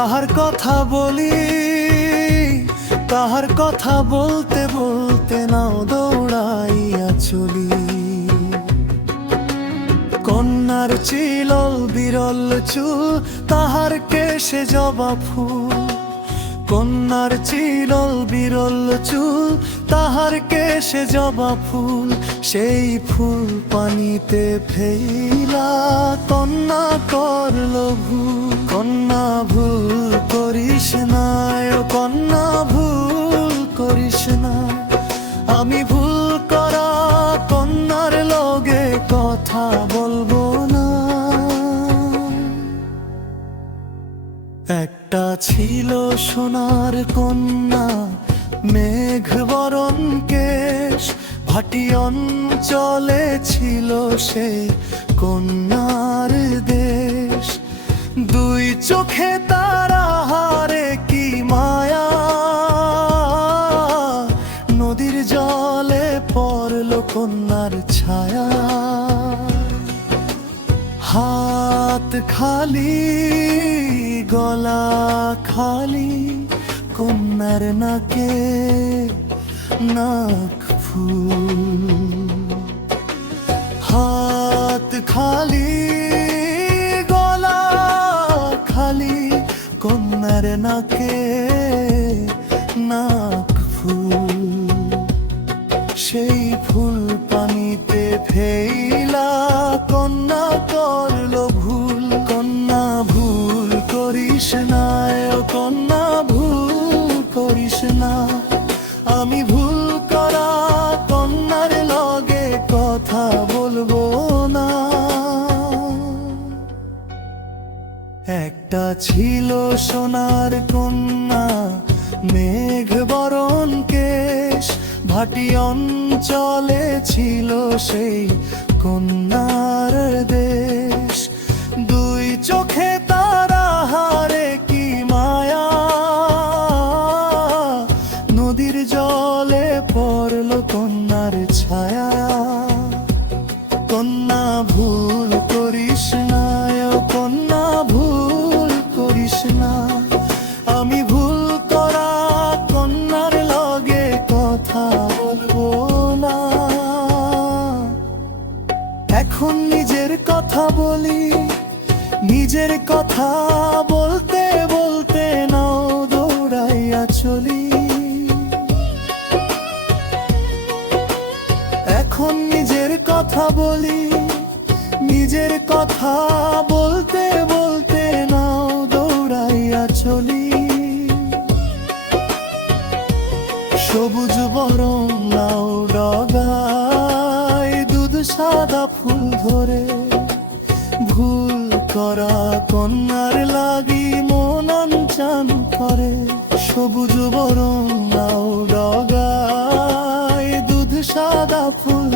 তাহার কথা বলি, তাহার কথা বলতে বলতে নাও দৌড়াইয়া চলি। কন্যার চিলল বিরল চুল, তাহার কেশে জবা ফুল। কন্যার চিরল বিরল চুল, তাহার কেশে জবা ফুল। সেই ফুল পানিতে ফেইলা আমি ভুল করা কন্যার লগে কথা বলব না। একটা ছিল সোনার কন্যা, মেঘ বরণ কেশ, ভাটি অঞ্চলে ছিল সেই কন্যার দেশ। দুই চোখে তারা ছায়া হাত খালি গলা খালি কন্যার নাকে নাক ফুল হাত খালি গলা খালি কন্যার নাকে নাক ফুল সেই ফুল ফেইলা, কন্যা করল ভুল, কন্যা ভুল করিস না কন্যা ভুল করিস না। আমি ভুল করা কন্যার লগে কথা বলব না। একটা ছিল সোনার কন্যা, মেঘ বরণ কেশ, ভাটি অঞ্চলে ছিল সেই কন্যার কথা বলি, নিজের কথা বলতে বলতে নাও, দৌড়াইয়া চলি। এখন নিজের কথা বলি, নিজের কথা বলতে বলতে নাও, দৌড়াইয়া চলি। সবুজ বরং নাও, ডগায় দুধ সাদা ফুল ধরে। করা কন্যার লাগি মন চান করে। সবুজ বরং নাও ডগা দুধ সাদা ফুল